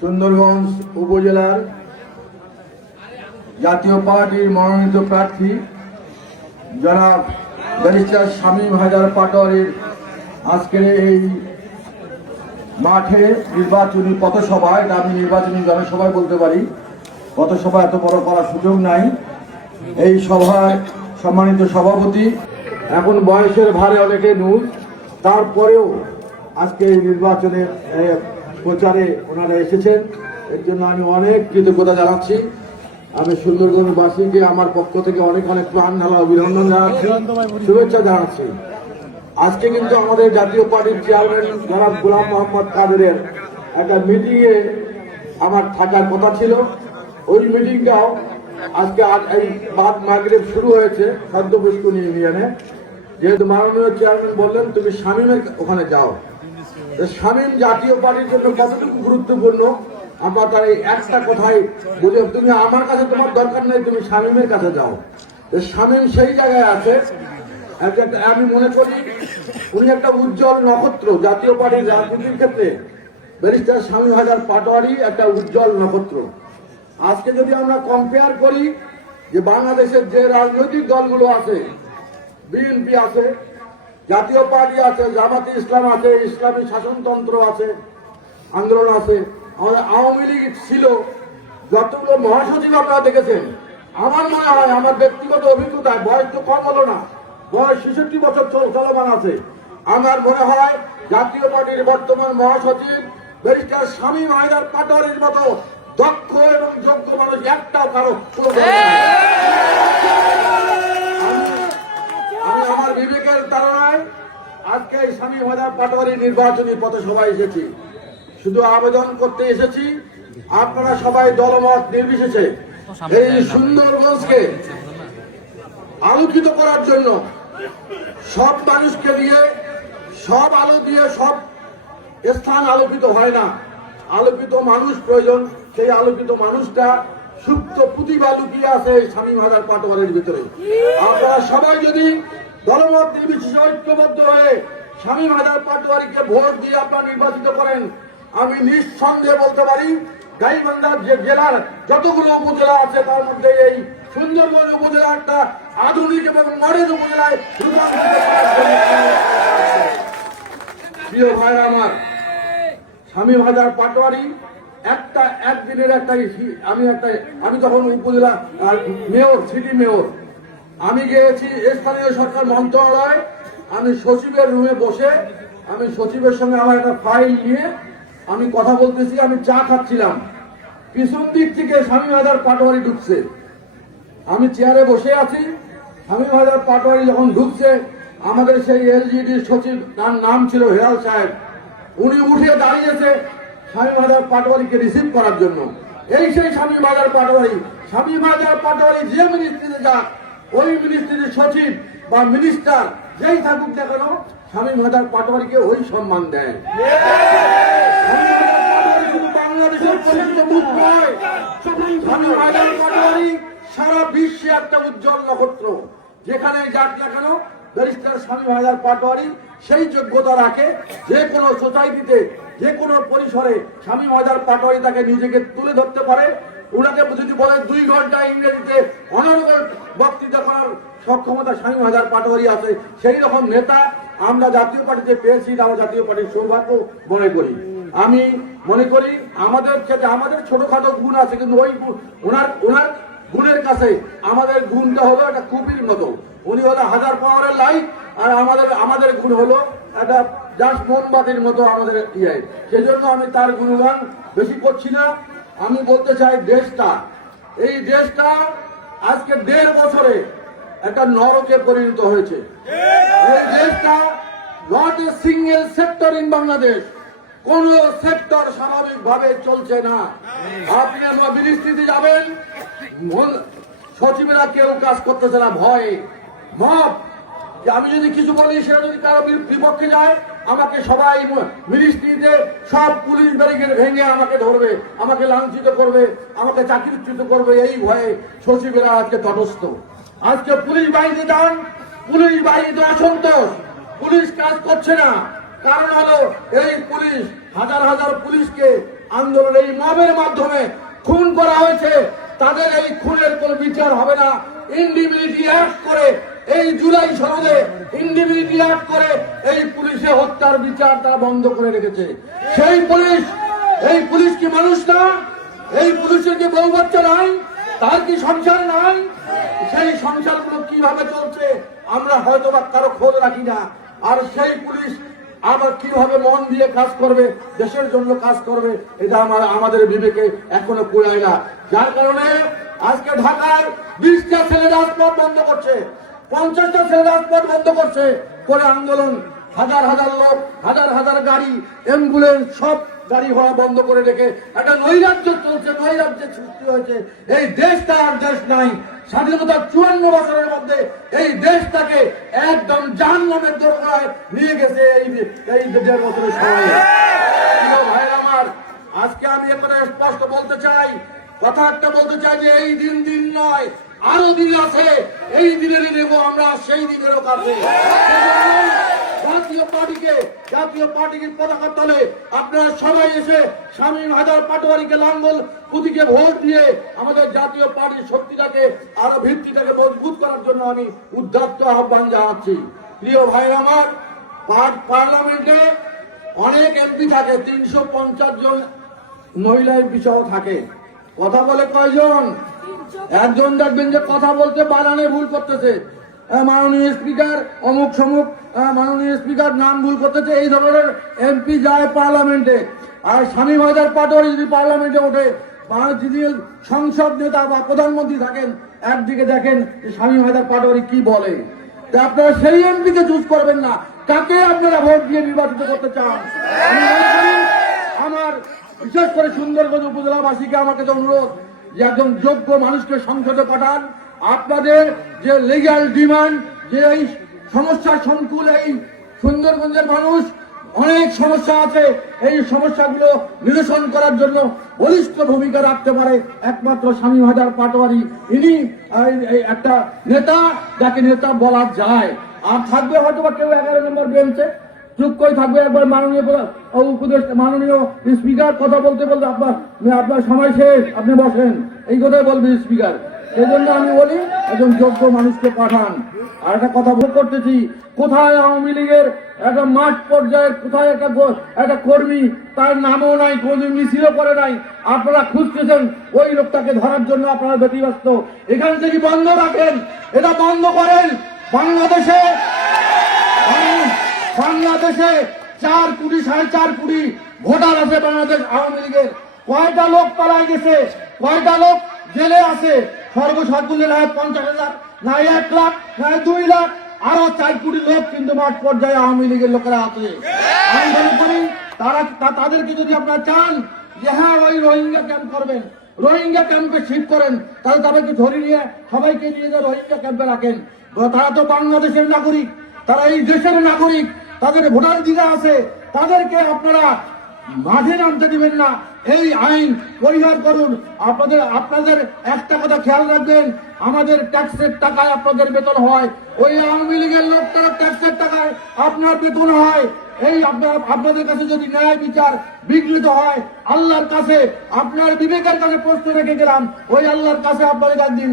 সুন্দরগঞ্জ উপজেলার জাতীয় পার্টির মনোনীত প্রার্থী জনাব ব্যারিস্টার শামীম হায়দার পাটোয়ারির আজকের এই মাঠে নির্বাচনী পথসভা, এটা আমি নির্বাচনী জনসভায় বলতে পারি, পথসভা এত বড় করার সুযোগ নাই। এই সভায় সম্মানিত সভাপতি, এখন বয়সের ভারে অনেকে নুন, তারপরেও আজকে এই নির্বাচনের প্রচারে ওনারা এসেছেন, এর জন্য আমি অনেক কৃতজ্ঞতা জানাচ্ছি। আমি সুন্দরবনবাসীকে আমার পক্ষ থেকে অনেক অনেক প্রাণ ঢালা অভিনন্দন জানাচ্ছি, শুভেচ্ছা জানাচ্ছি। আজকে কিন্তু আমাদের জাতীয় পার্টির চেয়ারম্যান জনাব গোলাম মোহাম্মদ কাদেরের একটা মিটিংয়ে আমার থাকার কথা ছিল। ওই মিটিংটাও আজকে এই বাদ মাগরিব শুরু হয়েছে সদ্য পুষ্করণী ইউনিয়নে, যেহেতু মাননীয় চেয়ারম্যান বললেন তুমি শামীমের ওখানে যাও। শামীম জাতীয় পার্টির জন্য কতটুকু গুরুত্বপূর্ণ আমরা তার এই একটা কথাই বুঝে, তুমি আমার কাছে তোমার দরকার নেই, তুমি শামীমের কাছে যাও। শামীম সেই জায়গায় আছে, আমি মনে করি উনি একটা উজ্জ্বল নক্ষত্র জাতীয় পার্টির রাজনীতির ক্ষেত্রে। ব্যারিস্টার শামীম হায়দার পাটোয়ারি একটা উজ্জ্বল নক্ষত্র। আজকে যদি আমরা কম্পেয়ার করি যে বাংলাদেশের যে রাজনৈতিক দলগুলো আছে, বিএনপি আছে, জাতীয় পার্টি আছে, জামাতে ইসলাম আছে, ইসলামী শাসনতন্ত্র আছে, আন্দোলন আছে, আমাদের আওয়ামী লীগ ছিল, যতগুলো মহাসচিব আপনারা দেখেছেন, আমার মনে হয় আমার ব্যক্তিগত অভিজ্ঞতায়, বয়স তো কম হলো না, বয়স 66 বছর চলমান আছে, আমার মনে হয় জাতীয় পার্টির বর্তমান মহাসচিব ব্যারিস্টার শামীম হায়দার পাটোয়ারির মতো দক্ষ এবং যোগ্য মানুষ একটাও কারো আমি আমার বিবেকের তাড়নায় আজকে এই শামীম হায়দার পাটোয়ারি নির্বাচনী পথসভায় এসেছি। শুধু আবেদন করতে এসেছি, আপনারা সবাই দলমত নির্বিশেষে এই সুন্দরগঞ্জকে আলোকিত করার জন্য সব মানুষকে দিয়ে, সব আলো দিয়ে সব স্থান আলোকিত হয় না, আলোকিত মানুষ প্রয়োজন। সেই আলোকিত মানুষটা সুপ্ত প্রতিভা লুকিয়ে আছে এই শামীম হায়দার পাটোয়ারির ভিতরে। আপনারা সবাই যদি দলমত নির্বিশেষে ঐক্যবদ্ধ হয়ে শামীম হায়দার পাটোয়ারিকে ভোট দিয়ে আপনারা নির্বাচিত করেন, আমি নিঃসন্দেহে বলতে পারি গাইবান্ধা জেলার যতগুলো উপজেলা আছে তার মধ্যে এই সুন্দরবন উপজেলা একটা আধুনিক এবং মডেল উপজেলায়। প্রিয় ভাইরা আমার, শামীম হায়দার পাটোয়ারি একদিনের আমি তখন উপজেলা মেয়র, সিটি মেয়র, আমি গিয়েছি স্থানীয় সরকার মন্ত্রণালয়, আমি সচিবের রুমে বসে, আমি সচিবের সঙ্গে আমার একটা ফাইল নিয়ে আমি কথা বলতেছি, আমি চা খাচ্ছিলাম, পিছন দিক থেকে শামীম হায়দার পাটোয়ারি ঢুকছে। আমি চেয়ারে বসে আছি, শামীম হায়দার পাটোয়ারি যখন ঢুকছে, আমাদের সেই এলজিডি সচিব, তার নাম ছিল হেলাল সাহেব, উনি উঠে দাঁড়িয়েছে শামীম হায়দার পাটোয়ারিকে রিসিভ করার জন্য। এই সেই শামীম হায়দার পাটোয়ারি। শামীম হায়দার পাটোয়ারি যে মিনিস্ট্রিতে যাক, ওই মিনিস্ট্রির সচিব বা মিনিস্টার যেই থাকুক না কেন, শামীম হায়দার পাটোয়ারিকে ওই সম্মান দেয়। বাংলাদেশের শামীম হায়দার পাটোয়ারি সারা বিশ্বে একটা উজ্জ্বল নক্ষত্র, যেখানে যাক না কেন ব্যারিস্টার শামীম হায়দার পাটোয়ারি সেই যোগ্যতা রাখে, যে কোনো সোসাইটিতে, যে কোনো পরিসরে শামীম হায়দার পাটোয়ারি তাকে নিজেকে তুলে ধরতে পারে। ওনাকে যদি বলে 2 ঘন্টা ইংরেজিতে অনর্গল বক্তৃতা করার সক্ষমতা শামীম হায়দার পাটোয়ারি আছে, সেই রকম নেতা আমরা জাতীয় পার্টিতে পেয়েছি, আমরা জাতীয় পার্টির সৌভাগ্য মনে করি। আমি মনে করি আমাদের ক্ষেত্রে আমাদের ছোটখাটো গুণ আছে, কিন্তু ওই ওনার গুণের কাছে আমাদের গুণটা হলো একটা কুপির মতো। উনি হলো 1000 পাওয়ারের লাইট, আর আমাদের গুণ হলো একটা জাস্ট মোমবাতির মতো আমাদের ইয়ে। সেজন্য আমি তার গুণগান বেশি করছি না। আমি বলতে চাই এই দেশটা আজকে 1.5 বছরে একটা নরকে পরিণত হয়েছে। এই দেশটা not a single sector in Bangladesh, কোন সেক্টর স্বাভাবিকভাবে চলছে না। আপনি মিনিস্ট্রিতে যাবেন, সচিবেরা কেউ কাজ করতেছে না, ভয়ে মব, যে আমি যদি কিছু বলি সেটা যদি কারো বিপক্ষে যায়, আমাকে সবাই মিনিস্ট্রিতে সব পুলিশ ব্যারিকেড ভেঙে আমাকে ধরবে, আমাকে লাঞ্ছিত করবে, আমাকে চাকরিচ্যুত করবে, এই ভয়ে সচিবেরা আজকে তটস্থ। আজকে পুলিশ বাহিনীতে যান, পুলিশ বাহিনীতে অসন্তোষ, পুলিশ কাজ করছে না। কারণ হলো এই পুলিশ হাজার হাজার পুলিশকে আন্দোলন এই মবের মাধ্যমে খুন করা হয়েছে, তাদের এই খুনের কোনো বিচার হবে না। ইন্ডিভিজুয়ালিটি অ্যাক্ট করে এই জুলাই সনদে ইন্ডিভিজুয়ালিটি অ্যাক্ট করে এই পুলিশে হত্যার বিচার তারা বন্ধ করে রেখেছে। সেই পুলিশ, এই পুলিশ কি মানুষ না? এই পুলিশের কি বউ বাচ্চা নাই? তার কি সংসার নাই? সেই সংসারগুলো কিভাবে চলছে আমরা হয়তো বা কারো খোঁজ রাখি না। আর সেই পুলিশ আবার কিভাবে মন দিয়ে কাজ করবে, দেশের জন্য কাজ করবে, এটা আমাদের বিবেকে এখনো কুড়ায় না। যার কারণে আজকে ঢাকার 20টা ছেলে রাজপথ বন্ধ করছে, 50টা ছেলে রাজপথ বন্ধ করছে, করে আন্দোলন, হাজার হাজার লোক, হাজার হাজার গাড়ি, অ্যাম্বুলেন্স, সব গাড়ি ঘোড়া বন্ধ করে রেখে একটা নৈরাজ্য চলছে, নৈরাজ্যের সৃষ্টি হয়েছে। এই দেশটা আর দেশ নাই। স্বাধীনতার 54 বছরের মধ্যে এই দেশটাকে একদম জাহান্নামের দোরগোড়ায় নিয়ে গেছে এই 1.5 বছরের সময়। ভাইরা আমার, আজকে আমি এখানে স্পষ্ট বলতে চাই, কথা একটা বলতে চাই যে এই দিন নয়, আরো দিন আছে। এই দিনেরই নেব আমরা, সেই দিনেরও কাছে। জাতীয় পার্টিকে পতাকা তলে আপনারা সবাই এসে শামীম হায়দার পাটোয়ারিকে লাঙ্গল প্রতীকে ভোট দিয়ে আমাদের জাতীয় পার্টির শক্তিটাকে আরো ভিত্তিটাকে মজবুত করার জন্য আমি উদ্যত আহ্বান জানাচ্ছি। প্রিয় ভাইরা আমার, পার্লামেন্টে অনেক এমপি থাকে, 350 জন মহিলা এমপি সহ থাকে। কথা বলে কয়জন? একজন দেখবেন যে কথা বলতে বানানে ভুল করতেছে, মাননীয় স্পিকার অমুক সমুক, মাননীয় স্পিকার নাম ভুল করতেছে। এই ধরনের এমপি যায় পার্লামেন্টে। আর শামীম হায়দার পাটোয়ারি যদি পার্লামেন্টে ওঠে, যিনি সংসদ নেতা বা প্রধানমন্ত্রী থাকেন, একদিকে দেখেন শামীম হায়দার পাটোয়ারি কি বলে। আপনারা সেই এমপিকে চুজ করবেন না, কাকে আপনারা ভোট দিয়ে নির্বাচিত করতে চান। আমি মনে করি আমার বিশেষ করে সুন্দরগঞ্জ উপজেলাবাসীকে আমার কাছে অনুরোধ যে একজন যোগ্য মানুষকে সংসদে পাঠান। আপনাদের যে লিগ্যাল ডিমান্ড, যে এই সমস্যা সংকুল, এই সুন্দরগঞ্জের মানুষ অনেক সমস্যা আছে, এই সমস্যাগুলো নিরসন করার জন্য বলিষ্ঠ ভূমিকা রাখতে পারে একমাত্র শামীম হায়দার পাটোয়ারি। ইনি একটা নেতা, যাকে নেতা বলা যায়। আর থাকবে হয়তো বা কেউ 11 নম্বর বেঞ্চে চুপ করে থাকবে। একবার মাননীয় মাননীয় স্পিকার কথা বলতে বলতে আপনার সময় শেষ, আপনি বসেন, এই কথাই বলবে স্পিকার। এই জন্য আমি বলি একজন যোগ্য মানুষকে পাঠান। আর একটা কথা ভোগ করতেছি, কোথায় আওয়ামী লীগের একটা মাঠ পর্যায়ের কোথায় একটা কর্মী, তার নামও নাই, কোনদিন মিছিলও করে নাই, আপনারা খুঁজতেছেন ওই লোকটাকে ধরার জন্য আপনারা ব্যতিব্যস্ত। এখান থেকে বন্ধ রাখেন, এটা বন্ধ করেন। বাংলাদেশে 4 কোটি 4.5 কোটি ভোটার আছে বাংলাদেশ আওয়ামী লীগের। কয়টা লোক পালাই গেছে, কয়টা লোক জেলে আছে? সর্বসাকুল্যে না 50,000, না 1 লাখ, না 2 লাখ, আরো 4 কোটি লোক কিন্তু মাঠ পর্যায়ে আওয়ামী লীগের লোকেরা আছে। আমি মনে করি তাদেরকে যদি আপনারা চান যে হ্যাঁ ওই রোহিঙ্গা ক্যাম্প করবেন, রোহিঙ্গা ক্যাম্পে শিফট করেন, তাহলে তাদেরকে ধরে নিয়ে সবাইকে নিয়ে যে রোহিঙ্গা ক্যাম্পে রাখেন। তারা তো বাংলাদেশের নাগরিক, তারা এই দেশের নাগরিক, তাদের ভোটাধিকার আছে, তাদেরকে আপনারা মাঠে নামতে দিবেন না। এই আইন পরিহার করুন। আপনাদের একটা কথা খেয়াল রাখবেন, আমাদের ট্যাক্সের টাকায় আপনাদের বেতন হয়, ওই আওয়ামী লীগের লোক তারা ট্যাক্সের টাকায় আপনার বেতন হয়। এই আপনাদের কাছে যদি ন্যায় বিচার বিঘ্নিত হয়, আল্লাহর কাছে, আপনার বিবেকের কাছে প্রশ্ন রেখে গেলাম, ওই আল্লাহর কাছে আপনাদের একদিন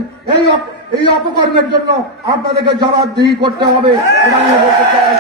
এই অপকর্মের জন্য আপনাদেরকে জবাবদিহি করতে হবে। এটা আমি বলতে চাই।